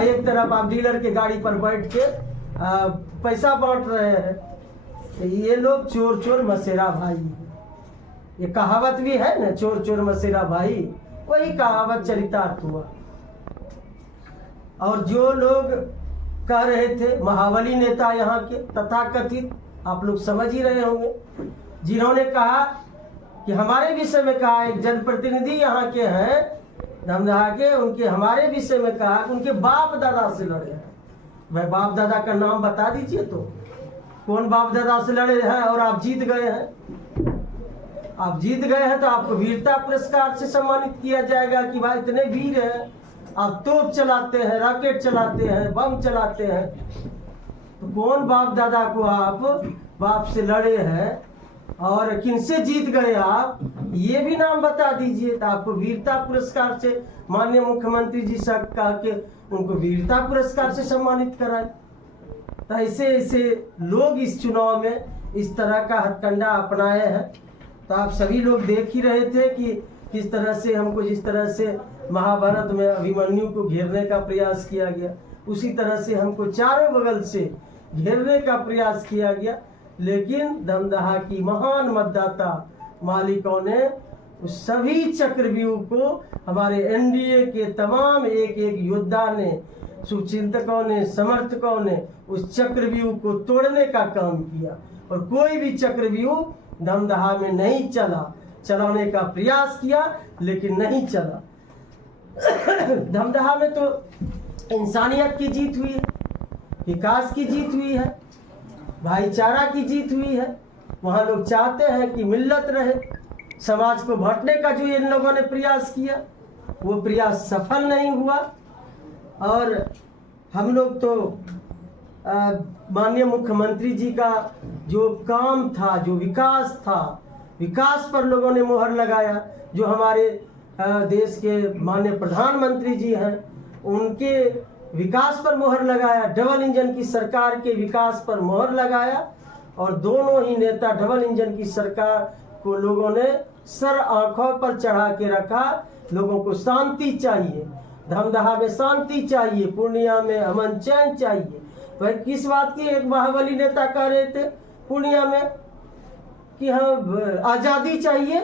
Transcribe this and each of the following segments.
एक तरफ आप डीलर के गाड़ी पर बैठ के पैसा बांट रहे हैं। तो ये लोग चोर चोर मसेरा भाई, ये कहावत भी है ना, चोर चोर मसेरा भाई, वही कहावत चरितार्थ हुआ। और जो लोग कह रहे थे महाबली नेता यहाँ के तथाकथित, आप लोग समझ ही रहे होंगे, जिन्होंने कहा कि हमारे विषय में कहा, एक जनप्रतिनिधि यहाँ के हैं धमदाहा के, उनके हमारे विषय में कहा कि उनके बाप दादा से लड़े हैं। भाई बाप दादा का नाम बता दीजिए तो, कौन बाप दादा से लड़े हैं और आप जीत गए हैं। आप जीत गए हैं तो आपको वीरता पुरस्कार से सम्मानित किया जाएगा कि भाई इतने वीर हैं, आप तोप चलाते हैं, रॉकेट चलाते हैं, बम चलाते हैं। तो कौन बाप दादा को आप बाप से लड़े हैं और किनसे जीत गए आप, ये भी नाम बता दीजिए। तो आपको वीरता पुरस्कार से माननीय मुख्यमंत्री जी से कहा कि उनको वीरता पुरस्कार से सम्मानित कराए। तो ऐसे ऐसे लोग इस चुनाव में इस तरह का हथकंडा अपनाए हैं। तो आप सभी लोग देख ही रहे थे कि किस तरह से हमको, जिस तरह से महाभारत में अभिमन्यु को घेरने का प्रयास किया गया, उसी तरह से हमको चारों बगल से घेरने का प्रयास किया गया। लेकिन धमदाहा की महान मतदाता मालिकों ने उस सभी चक्रव्यूह को, हमारे एनडीए के तमाम एक एक योद्धा ने, शुभचिंतकों ने, समर्थकों ने उस चक्रव्यूह को तोड़ने का काम किया। और कोई भी चक्रव्यूह धमदाहा में नहीं चला, चलाने का प्रयास किया लेकिन नहीं चला। धमदाहा में तो इंसानियत की जीत हुई है, विकास की जीत हुई है, भाईचारा की जीत हुई है। वहाँ लोग चाहते हैं कि मिल्लत रहे। समाज को बांटने का जो इन लोगों ने प्रयास किया, वो प्रयास सफल नहीं हुआ। और हम लोग तो माननीय मुख्यमंत्री जी का जो काम था, जो विकास था, विकास पर लोगों ने मोहर लगाया। जो हमारे देश के माननीय प्रधानमंत्री जी हैं, उनके विकास पर मोहर लगाया, डबल इंजन की सरकार के विकास पर मोहर लगाया। और दोनों ही नेता डबल इंजन की सरकार को लोगों ने सर आंखों पर चढ़ा के रखा। लोगों को शांति चाहिए, धमदाहा में शांति चाहिए, पूर्णिया में अमन चैन चाहिए। भाई किस बात की एक महाबली नेता कह रहे थे पूर्णिया में कि हम आजादी चाहिए,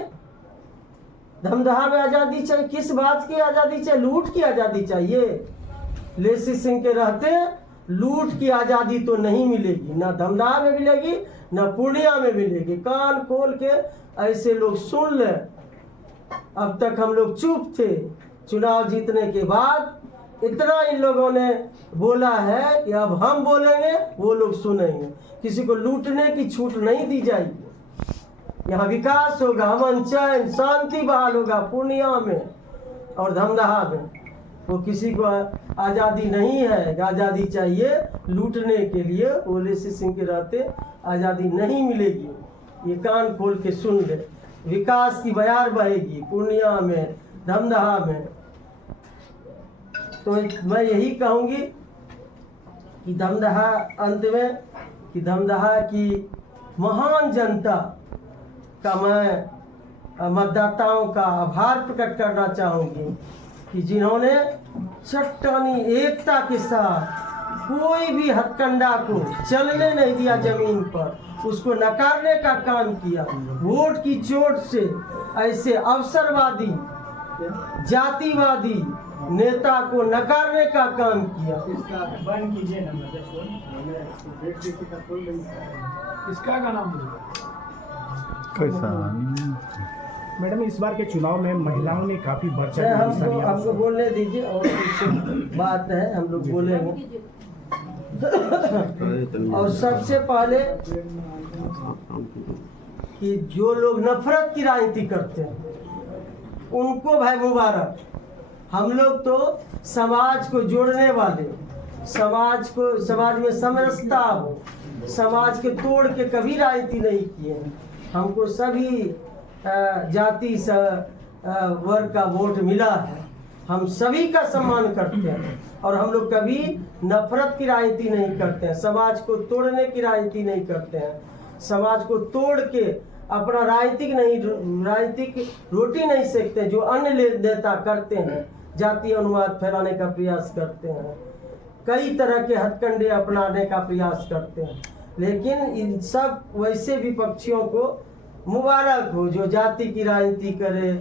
धमदाहा में आजादी चाहिए। किस बात की आजादी चाहिए? लूट की आजादी चाहिए। लेसी सिंह के रहते लूट की आजादी तो नहीं मिलेगी, ना धमदाहा में मिलेगी, ना पूर्णिया में मिलेगी। कान खोल के ऐसे लोग सुन ले। अब तक हम लोग चुप थे, चुनाव जीतने के बाद इतना इन लोगों ने बोला है कि अब हम बोलेंगे, वो लोग सुनेंगे। किसी को लूटने की छूट नहीं दी जाएगी। यहाँ विकास होगा, अमन चैन शांति बहाल होगा पूर्णिया में और धमदाहा में। वो किसी को आज़ादी नहीं है, आज़ादी चाहिए लूटने के लिए। ओलेसी सिंह के रहते आज़ादी नहीं मिलेगी, ये कान खोल के सुन ले। विकास की बयार बहेगी पूर्णिया में, धमदाहा में। तो मैं यही कहूँगी कि धमदाहा, अंत में कि धमदाहा की महान जनता का मैं मतदाताओं का आभार प्रकट करना चाहूँगी कि जिन्होंने चट्टानी एकता के साथ कोई भी हथकंडा को चलने नहीं दिया, जमीन पर उसको नकारने का काम किया। वोट की चोट से ऐसे अवसरवादी, जातिवादी नेता को नकारने का काम किया। इसका क्या नाम कैसा? मैडम, इस बार के चुनाव में महिलाओं ने काफी बढ़ चढ़ हमको बोलने दीजिए और बात है, हम लोग बोलेंगे। और सबसे पहले कि जो लोग नफरत की राजनीति करते हैं उनको भाई मुबारक। हम लोग तो समाज को जोड़ने वाले, समाज में समरसता हो, समाज के तोड़ के कभी राजनीति नहीं किए। हमको सभी जाति वर्ग का वोट मिला है, हम सभी का सम्मान करते हैं और हम लोग कभी नफरत की राजनीति नहीं करते हैं, समाज को तोड़ने की राजनीति नहीं करते हैं। समाज को तोड़ के अपना राजनीतिक रोटी नहीं सेकते जो अन्य नेता करते हैं। जातीय अनुवाद फैलाने का प्रयास करते हैं, कई तरह के हथकंडे अपनाने का प्रयास करते हैं। लेकिन इन सब वैसे विपक्षियों को मुबारक हो जो जाति की राजनीति करे,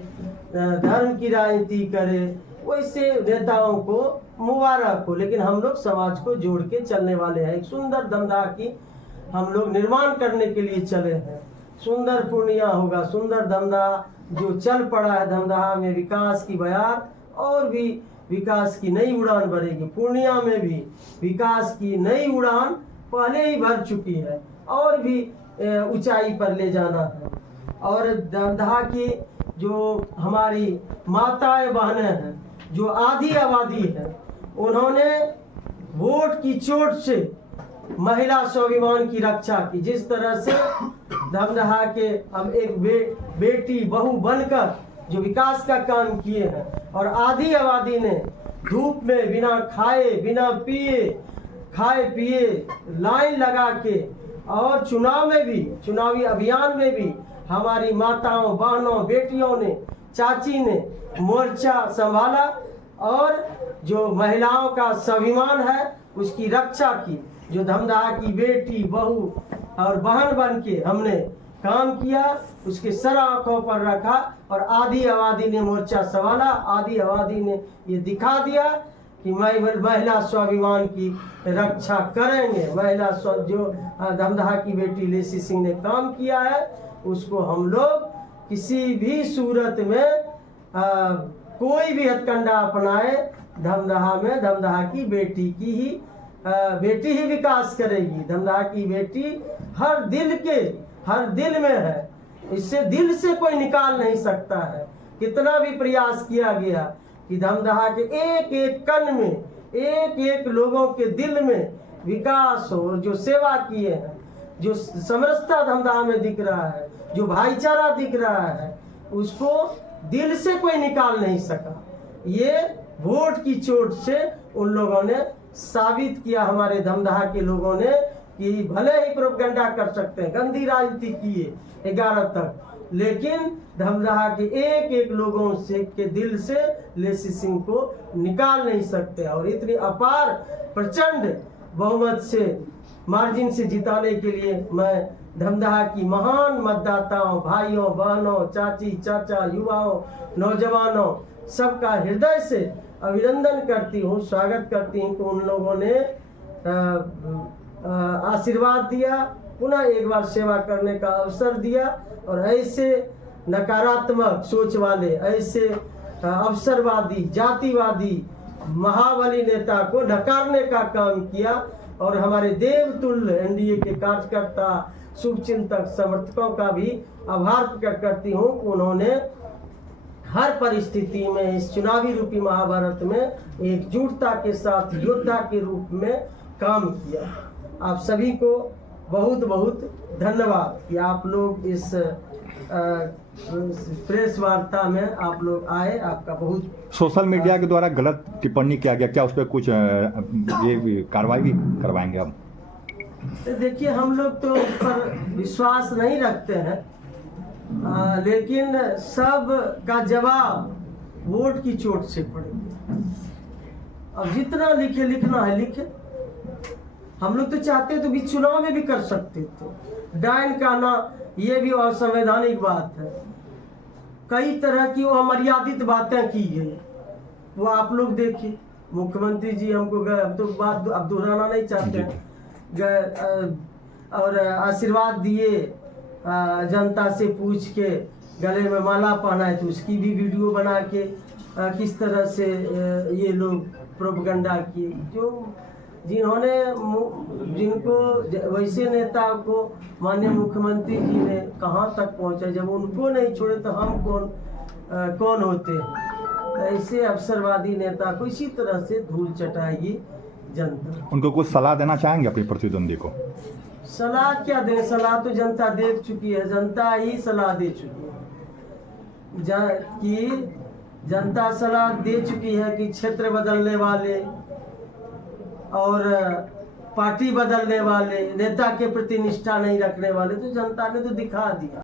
धर्म की राजनीति करे, वैसे नेताओं को मुबारक हो। लेकिन हम लोग समाज को जोड़ के चलने वाले हैं। एक सुंदर धमदाह की हम लोग निर्माण करने के लिए चले हैं। सुंदर पूर्णिया होगा, सुंदर धमदाह जो चल पड़ा है। धमदाह में विकास की बयार और भी विकास की नई उड़ान भरेगी। पूर्णिया में भी विकास की नई उड़ान पहले ही भर चुकी है और भी ऊंचाई पर ले जाना है। और धमदाह की जो हमारी माताएं बहनें हैं, जो आधी आबादी है, उन्होंने वोट की चोट से महिला स्वाभिमान की रक्षा की। जिस तरह से धमदाहा के अब एक बेटी बहू बनकर जो विकास का काम किए हैं, और आधी आबादी ने धूप में बिना खाए बिना पिए खाए पिए लाइन लगा के, और चुनाव में भी, चुनावी अभियान में भी हमारी माताओं बहनों बेटियों ने, चाची ने मोर्चा संभाला और जो महिलाओं का स्वाभिमान है उसकी रक्षा की। जो धमदाहा की बेटी बहू और बहन बन के हमने काम किया, उसके सर आंखों पर रखा और आधी आबादी ने मोर्चा संभाला। आधी आबादी ने ये दिखा दिया कि महिला स्वाभिमान की रक्षा करेंगे। महिला जो धमदाहा की बेटी लेसी सिंह ने काम किया है, उसको हम लोग किसी भी सूरत में कोई भी हथकंडा अपनाए, धमदाहा में धमदाहा की बेटी की ही बेटी ही विकास करेगी। धमदाहा की बेटी हर दिल में है, इससे दिल से कोई निकाल नहीं सकता है। कितना भी प्रयास किया गया कि धमदाहा के एक एक कण में, एक एक लोगों के दिल में विकास हो। जो सेवा किए हैं, जो समरसता धमदाहा में दिख रहा है, जो भाईचारा दिख रहा है, उसको दिल से कोई निकाल नहीं सका। ये वोट की चोट से उन लोगों ने साबित किया, हमारे धमदाहा के लोगों ने, कि भले ही प्रोपगंडा कर सकते हैं, गंदी राजनीति किए 11 तक, लेकिन धमदाहा के एक एक लोगों से के दिल से लेसी सिंह को निकाल नहीं सकते। और इतनी अपार प्रचंड बहुमत से, मार्जिन से जिताने के लिए मैं धमदाहा की महान मतदाताओं, भाइयों बहनों, चाची चाचा, युवाओं, नौजवानों, सबका हृदय से अभिनंदन करती हूँ, स्वागत करती हूँ कि उन लोगों ने आशीर्वाद दिया, पुनः एक बार सेवा करने का अवसर दिया। और ऐसे नकारात्मक सोच वाले, ऐसे अवसरवादी, जातिवादी, महाबली नेता को नकारने का काम किया। और हमारे देवतुल्य एनडीए के कार्यकर्ता, शुभचिंतक, समर्थकों का भी आभार प्रकट करती हूँ कि उन्होंने हर परिस्थिति में इस चुनावी रूपी महाभारत में एकजुटता के साथ योद्धा के रूप में काम किया। आप सभी को बहुत बहुत धन्यवाद कि आप लोग इस प्रेस वार्ता में आप लोग आए। आपका बहुत। सोशल मीडिया के द्वारा गलत टिप्पणी किया गया, क्या उस पर कुछ ये कार्रवाई भी करवाएंगे आप? देखिए, हम लोग तो उस पर विश्वास नहीं रखते हैं, लेकिन सब का जवाब वोट की चोट से पड़ेगा। अब जितना लिखना है लिखे। हम लोग तो चाहते तो भी चुनाव में भी कर सकते थे। डायन कहना ये भी असंवैधानिक बात है। कई तरह की अमर्यादित बातें की गई, वो आप लोग देखिए। मुख्यमंत्री जी हमको हम तो बात अब दोहराना नहीं चाहते हैं, और आशीर्वाद दिए, जनता से पूछ के गले में माला पहनाए, तो उसकी भी वीडियो बना के किस तरह से ये लोग प्रोपगंडा किए। जिनको वैसे नेता को माननीय मुख्यमंत्री जी ने कहाँ तक पहुँचा, जब उनको नहीं छोड़े तो हम कौन होते हैं। ऐसे अवसरवादी नेता को इसी तरह से धूल चटाएगी जनता। उनको कुछ सलाह देना चाहेंगे अपने प्रतिद्वंदी को? सलाह क्या दें, सलाह तो जनता दे चुकी है। जनता ही सलाह दे चुकी है कि जनता सलाह दे चुकी है कि क्षेत्र बदलने वाले और पार्टी बदलने वाले, नेता के प्रति निष्ठा नहीं रखने वाले, तो जनता ने तो दिखा दिया।